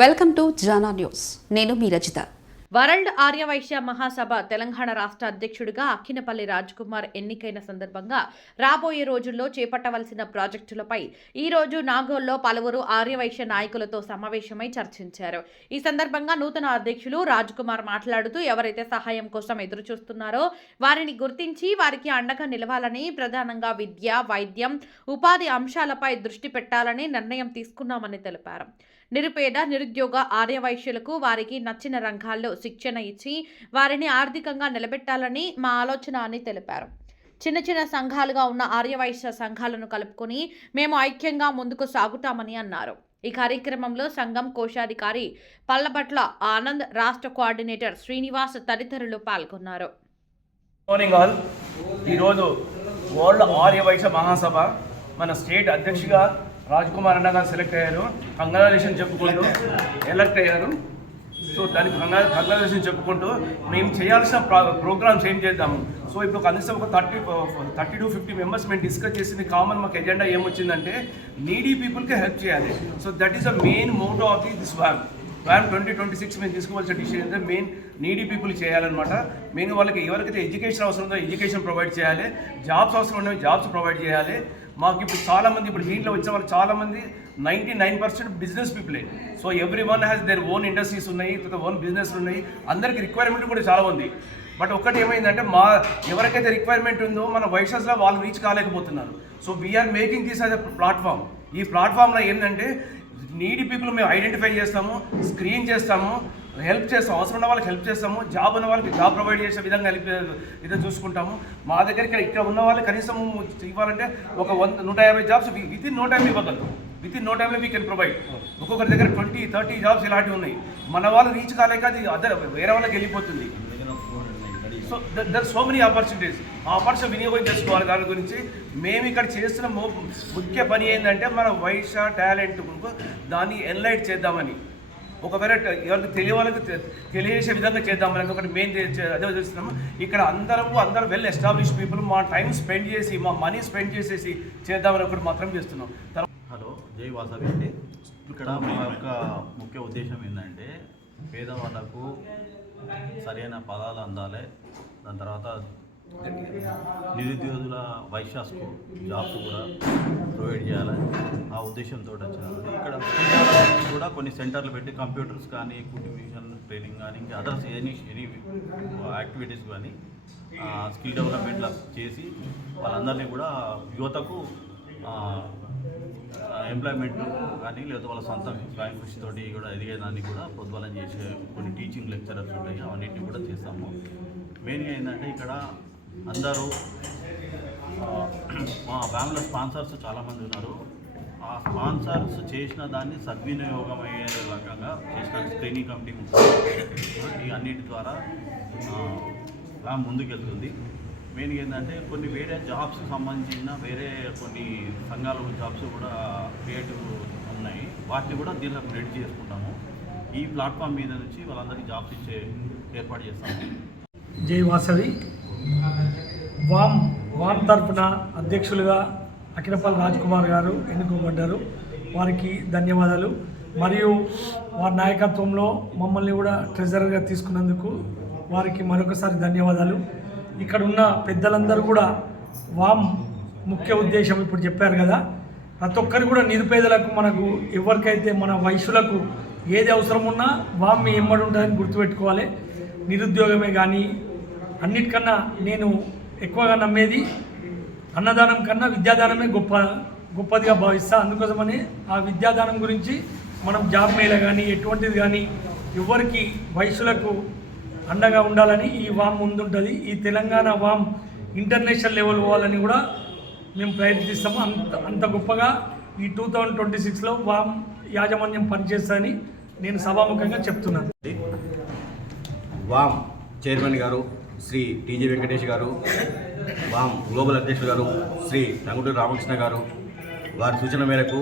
Welcome to Jana news. నేను మీ Rajitha world Aryavysya Mahasabha Telangana రాష్ట్ర అధ్యక్షుడిగా అక్కినపల్లి రాజ్కుమార్ ఎన్నికైన సందర్భంగా రాబోయే రోజుల్లో చేపట్టవలసిన ప్రాజెక్టులపై ఈ రోజు నాగోల్లో పలువురు ఆర్యవైశ్య నాయకులతో సమావేశమై చర్చించారు. ఈ సందర్భంగా నూతన అధ్యక్షులు రాజ్కుమార్ మాట్లాడుతూ ఎవరైతే సహాయం కోసం ఎదురుచూస్తున్నారో వారిని గుర్తించి వారికి అండగా నిలవాలని ప్రధానంగా విద్య వైద్యం ఉపాధి అంశాలపై దృష్టి పెట్టాలని నిర్ణయం తీసుకున్నామని తెలిపారు. నిరుపేద నిరుద్యోగ ఆర్యవైశ్యులకు వారికి నచ్చిన రంగాల్లో శిక్షణ ఇచ్చి వారిని ఆర్థికంగా నిలబెట్టాలని మా ఆలోచన అని తెలిపారు. చిన్న చిన్న సంఘాలుగా ఉన్న ఆర్యవైశ్య సంఘాలను కలుపుకొని మేము ఐక్యంగా ముందుకు సాగుతామని అన్నారు. ఈ కార్యక్రమంలో సంఘం కోశాధికారి పల్లబట్ల ఆనంద్ రాష్ట్ర కోఆర్డినేటర్ శ్రీనివాస్ తదితరులు పాల్గొన్నారు. మార్నింగ్ ఆల్ ఈరోజు వరల్డ్ ఆర్యవైశ్య మహాసభ మన స్టేట్ అధ్యక్షుగా రాజ్ కుమార్ అన్న గారు సెలెక్ట్ అయ్యారు. కంగ్రాచులేషన్ చెప్పుకుంటూ ఎలక్ట్ అయ్యారు. సో దానికి కంగ్రాచులేషన్ చెప్పుకుంటూ మేము చేయాల్సిన ప్రోగ్రామ్స్ ఏం చేద్దాము? సో ఇప్పుడు కనీసం ఒక thirty thirty to fifty members మేము డిస్కస్ చేసింది కామన్ మాకు ఎజెండా ఏమొచ్చిందంటే నీడీ పీపుల్కి హెల్ప్ చేయాలి. So that is the main motto of this వ్యామ్ వ్యామ్ ట్వంటీ ట్వంటీ సిక్స్ మేము తీసుకోవాల్సిన డిసిషన్ అంటే మెయిన్ నీడీ పీపుల్ చేయాలన్నమాట. మెయిన్ వాళ్ళకి ఎవరికైతే ఎడ్యుకేషన్ అవసరం ఉందో ఎడ్యుకేషన్ ప్రొవైడ్ చేయాలి. జాబ్స్ అవసరం ఉన్నవి జాబ్స్ ప్రొవైడ్ చేయాలి. మాకు ఇప్పుడు చాలామంది ఇప్పుడు దీంట్లో వచ్చిన వాళ్ళు చాలామంది ninety nine percent business పీపులే so everyone has their own industries ఉన్నాయి తర్వాత ఓన్ బిజినెస్ ఉన్నాయి. అందరికి రిక్వైర్మెంట్ కూడా చాలా ఉంది. బట్ ఒక్కటి ఏమైందంటే మా ఎవరికైతే రిక్వైర్మెంట్ ఉందో మన వైషస్లో వాళ్ళు reach కాలేకపోతున్నారు. So we're making this as a platform ఈ ప్లాట్ఫామ్లో ఏంటంటే నీడి పీపుల్ మేము ఐడెంటిఫై చేస్తాము స్క్రీన్ చేస్తాము హెల్ప్ చేస్తాం. అవసరం ఉన్న వాళ్ళకి హెల్ప్ చేస్తాము. జాబ్ ఉన్న వాళ్ళకి జాబ్ ప్రొవైడ్ చేసే విధంగా హెల్ప్ ఇదే చూసుకుంటాము. మా దగ్గరికి ఇక్కడ ఉన్న వాళ్ళకి కనీసం ఇవ్వాలంటే ఒక వంద నూట యాభై jobs within no time ఇవ్వగలరు. విత్ ఇన్ నో టైంలో వీ కెన్ ప్రొవైడ్ ఒక్కొక్కరి దగ్గర ట్వంటీ థర్టీ జాబ్స్ ఇలాంటివి ఉన్నాయి. మన వాళ్ళు రీచ్ కాలేక అది అదర్ వేరే వాళ్ళకి వెళ్ళిపోతుంది. So there so many opportunities ఆ ఆపర్చునిటీ వినియోగం చేసుకోవాలి దాని గురించి. మేము ఇక్కడ చేస్తున్న ముఖ్య పని ఏంటంటే మన వైశ్య టాలెంట్ దాన్ని ఎన్లైట్ చేద్దామని. ఒకవేళ ఎవరికి తెలియ వాళ్ళకి తెలియజేసే విధంగా చేద్దామని ఒకటి మేము అదే చేస్తున్నాము. ఇక్కడ అందరము అందరూ వెల్ ఎస్టాబ్లిష్ పీపుల్ మా టైం స్పెండ్ చేసి మా మనీ స్పెండ్ చేసేసి చేద్దామని ఒకటి మాత్రం చేస్తున్నాం. హలో జై వాసవి అండి. ఇక్కడ మా యొక్క ముఖ్య ఉద్దేశం ఏంటంటే పేదవాళ్ళకు సరైన పదాలు అందాలి. దాని తర్వాత నిరుద్యోగుల వైశాస్కు జాబ్స్ కూడా ప్రొవైడ్ చేయాలని ఆ ఉద్దేశంతో వచ్చిన ఇక్కడ కూడా కొన్ని సెంటర్లు పెట్టి కంప్యూటర్స్ కానీ కుటివిజన్ ట్రైనింగ్ కానీ ఇంకా అదర్స్ ఎనీ ఎనీ యాక్టివిటీస్ కానీ స్కిల్ డెవలప్మెంట్లా చేసి వాళ్ళందరినీ కూడా యువతకు ఎంప్లాయ్మెంట్ కానీ లేదా వాళ్ళ సొంత స్వయం కృషితోటి కూడా ఎదిగేదాన్ని కూడా ప్రోద్బలం చేసే కొన్ని టీచింగ్ లెక్చరర్స్ ఉంటాయి. అవన్నింటినీ కూడా చేస్తాము. మెయిన్గా ఏంటంటే ఇక్కడ అందరూ మా ఫ్యామిలీ స్పాన్సర్స్ చాలామంది ఉన్నారు. ఆ స్పాన్సర్స్ చేసిన దాన్ని సద్వినియోగం అయ్యే రకంగా చేసిన స్క్రీనింగ్ కమిటీ ఉంటుంది ఈ అన్నిటి ద్వారా ఇలా ముందుకెళ్తుంది. మెయిన్గా ఏంటంటే కొన్ని వేరే జాబ్స్ సంబంధించిన వేరే కొన్ని సంఘాల జాబ్స్ కూడా క్రియేటివ్ ఉన్నాయి. వాటిని కూడా దీనిలో రెడీ చేసుకుంటాము. ఈ ప్లాట్ఫామ్ మీద నుంచి వాళ్ళందరికీ జాబ్స్ ఇచ్చే ఏర్పాటు చేస్తాము. జై వాసవి. వామ్ వామ్ తరఫున అధ్యక్షులుగా అఖిలపల్లి రాజ్ కుమార్ గారు ఎన్నుకోబడ్డారు. వారికి ధన్యవాదాలు. మరియు వారి నాయకత్వంలో మమ్మల్ని కూడా ట్రెజరర్గా తీసుకున్నందుకు వారికి మరొకసారి ధన్యవాదాలు. ఇక్కడ ఉన్న పెద్దలందరూ కూడా వామ్ ముఖ్య ఉద్దేశం ఇప్పుడు చెప్పారు కదా. ప్రతి ఒక్కరు కూడా నిరుపేదలకు మనకు ఎవరికైతే మన వయసులకు ఏది అవసరం ఉన్నా వామ్ మీ ఎమ్మడి ఉంటుందని గుర్తుపెట్టుకోవాలి. నిరుద్యోగమే కానీ అన్నిటికన్నా నేను ఎక్కువగా నమ్మేది అన్నదానం కన్నా విద్యాదానమే గొప్ప గొప్పదిగా భావిస్తా. అందుకోసమని ఆ విద్యాదానం గురించి మనం జాబ్ మేళ కానీ ఎటువంటిది కానీ ఎవరికి వయసులకు అండగా ఉండాలని ఈ వామ్ ముందుంటుంది. ఈ తెలంగాణ వామ్ ఇంటర్నేషనల్ లెవెల్ పోవాలని కూడా మేము ప్రయత్నిస్తాము. అంత అంత గొప్పగా ఈ టూ థౌజండ్ ట్వంటీ సిక్స్లో వామ్ యాజమాన్యం పనిచేస్తుందని నేను సభాముఖంగా చెప్తున్నాను. వామ్ చైర్మన్ గారు శ్రీ టీజీ వెంకటేష్ గారు వామ్ గ్లోబల్ అధ్యక్షుడు గారు శ్రీ రంగుటూరు రామకృష్ణ గారు. వారి సూచన మేరకు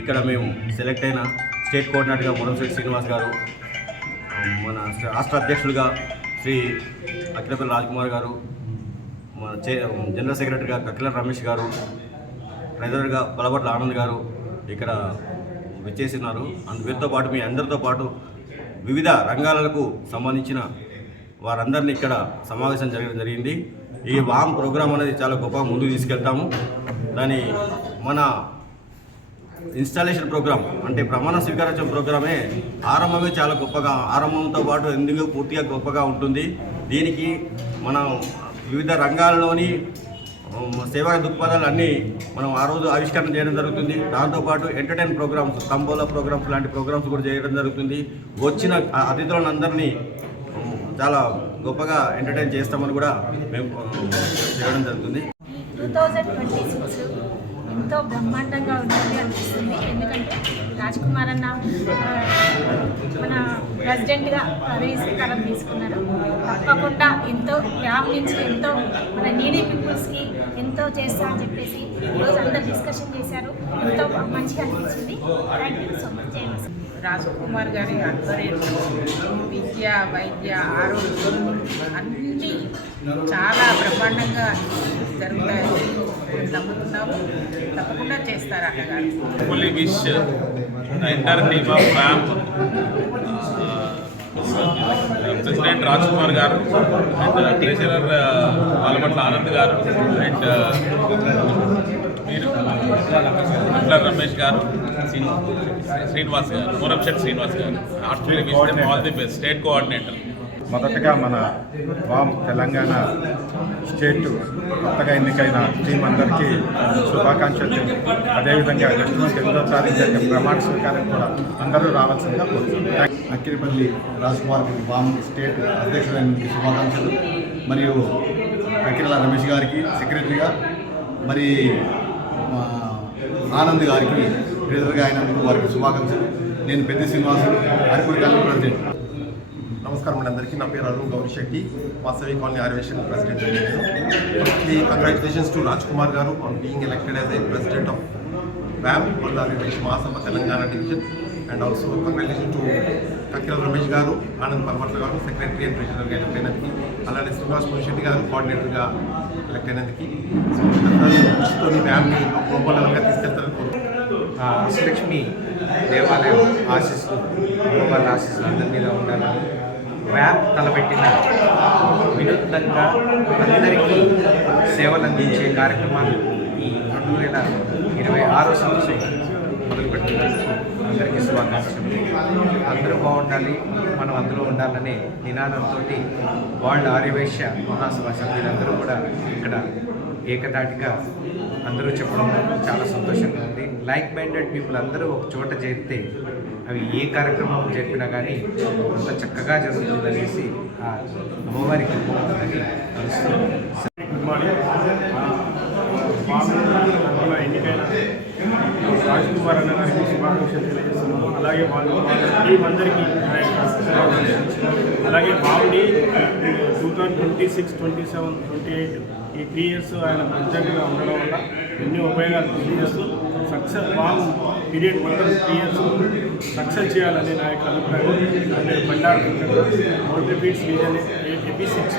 ఇక్కడ మేము సెలెక్ట్ అయిన స్టేట్ కోఆర్డినేటర్గా మురంశెట్టి శ్రీనివాస్ గారు మన రాష్ట్ర అధ్యక్షులుగా శ్రీ అఖిలపల్లి రాజ్కుమార్ గారు మన చే జనరల్ సెక్రటరీగా కకిల రమేష్ గారు ట్రెజరర్గా బలబట్ల ఆనంద్ గారు ఇక్కడ విచ్చేసినారు. అందు వీరితో పాటు మీ అందరితో పాటు వివిధ రంగాలకు సంబంధించిన వారందరినీ ఇక్కడ సమావేశం జరగడం జరిగింది. ఈ వామ్ ప్రోగ్రాం అనేది చాలా గొప్ప ముందుకు తీసుకెళ్తాము. దాని మన ఇన్స్టాలేషన్ ప్రోగ్రామ్ అంటే ప్రమాణ స్వీకారించడం ప్రోగ్రామే ఆరంభమే చాలా గొప్పగా ఆరంభంతో పాటు ఎందుకు పూర్తిగా గొప్పగా ఉంటుంది. దీనికి మనం వివిధ రంగాల్లోని సేవా దృక్పథాలు అన్నీ మనం ఆ రోజు ఆవిష్కరణ చేయడం జరుగుతుంది. దాంతోపాటు ఎంటర్టైన్ ప్రోగ్రామ్స్ తంబోలా ప్రోగ్రామ్స్ లాంటి ప్రోగ్రామ్స్ కూడా చేయడం జరుగుతుంది. వచ్చిన అతిథులను అందరినీ చాలా గొప్పగా ఎంటర్టైన్ చేస్తామని కూడా మేము చేయడం జరుగుతుంది. టూ థౌజండ్ ట్వంటీ సిక్స్ ఎంతో బ్రహ్మాండంగా ఉంటుంది అనిపిస్తుంది. ఎందుకంటే రాజ్ కుమార్ అన్న మన ప్రెసిడెంట్గా పదవి తీసుకున్నారు. తప్పకుండా ఎంతో గ్రామ్ నుంచి ఎంతో మన నీడీ పీపుల్స్కి ఎంతో చేస్తా అని చెప్పేసి ఈరోజు అందరు డిస్కషన్ చేశారు. ఎంతో మంచిగా అనిపించింది. థ్యాంక్ యూ సో మచ్ జై రాజకుమార్ గారి ఆధ్వర్యంలో విద్య వైద్య ఆరోగ్యం అన్నీ చాలా బ్రహ్మాండంగా జరుగుతాయని నమ్ముతున్నాము. తప్పకుండా చేస్తారు అన్నగారు. Fully wish uh, the entire president Raj Kumar garu and treasurer పాలమట్ల Anand గారు అండ్ మీరు నట్ల రమేష్ గారు Srinivas garu Muramshetti Srinivas garu. Australia all the state coordinator మొదటగా మన వామ్ తెలంగాణ స్టేట్ కొత్తగా ఎన్నికైన టీం అందరికీ శుభాకాంక్షలు తెలుపు అదేవిధంగా నెక్స్ట్ ఎనిమిదో తారీఖు జరిగే ప్రమాణ స్వీకారం కూడా అందరూ రావాల్సిందిగా కోరుతున్నాను అక్కిరిపల్లి రాజకుమార్కి వామ్ స్టేట్ అధ్యక్షులైన శుభాకాంక్షలు. మరియు అక్కిరల రమేష్ గారికి సెక్రటరీగా మరి మా ఆనంద్ గారికి ట్రెజర్గా అయినందుకు వారికి శుభాకాంక్షలు. నేను పెద్ద శ్రీనివాసులు అరకుడి కాలనీ ప్రెసిడెంట్. నమస్కారం అండి అందరికీ. నా పేరు Arun Gauri Shetty Vasavi colony ఆర్వేషన్ president congratulations to Raj Kumar garu on being elected as a president of వ్యామ్ world ఆర్వేషన్ Mahasabha Telangana division and also congratulation to Kakkila Ramesh garu Anand Parvatla గారు సెక్రటరీ అండ్ ట్రెజరర్గా ఎలక్ట్ అయినందుకు. అలానే శ్రీనివాస్ మునిశెట్టి గారు కోఆర్డినేటర్గా elect అయినందుకు. So అందరూ కృషితోని వ్యామ్ని global తీసుకెళ్తారని కోరుకుంటున్నాను. దేవాలయం ఆశిస్తూ అమ్మవారి ఆశిస్తూ అందరి మీద ఉండాలని వ్యాప్ తలపెట్టిన వినూత్నంగా అందరికీ సేవలు అందించే కార్యక్రమాలు ఈ రెండు వేల ఇరవై ఆరో సంవత్సరం మొదలుపెట్టినందుకు అందరికీ శుభాకాంక్షలు. అందరూ బాగుండాలి మనం అందరూ ఉండాలనే నినాదంతో వాళ్ళ ఆర్యవేశ్య మహాసభ సభ్యులందరూ కూడా ఇక్కడ ఏకదాటిగా అందరూ చెప్పడం చాలా సంతోషంగా ఉంది. లైక్ మైండెడ్ పీపుల్ అందరూ ఒక చోట చేరితే అవి ఏ కార్యక్రమం చెప్పినా కానీ అంత చక్కగా జరుగుతుందనేసి ఆ అమ్మవారికి అని రాజ్ కుమార్ అన్న గారికి శుభాకాంక్షలు తెలియజేస్తున్నాము. అలాగే వాళ్ళు టీం అందరికీ అలాగే బాబుని two thousand twenty six twenty seven twenty eight ఈ త్రీ ఇయర్స్ ఆయన ప్రెసిడెంట్గా ఉండడం వల్ల ఎన్నో ఉపయోగాలు తెలియజేస్తూ సక్సెస్ లాంగ్ పీరియడ్ మొత్తం త్రీ ఇయర్స్ సక్సెస్ చేయాలని నా యొక్క అభిప్రాయం. నేను Bandaru motor feeds region AP six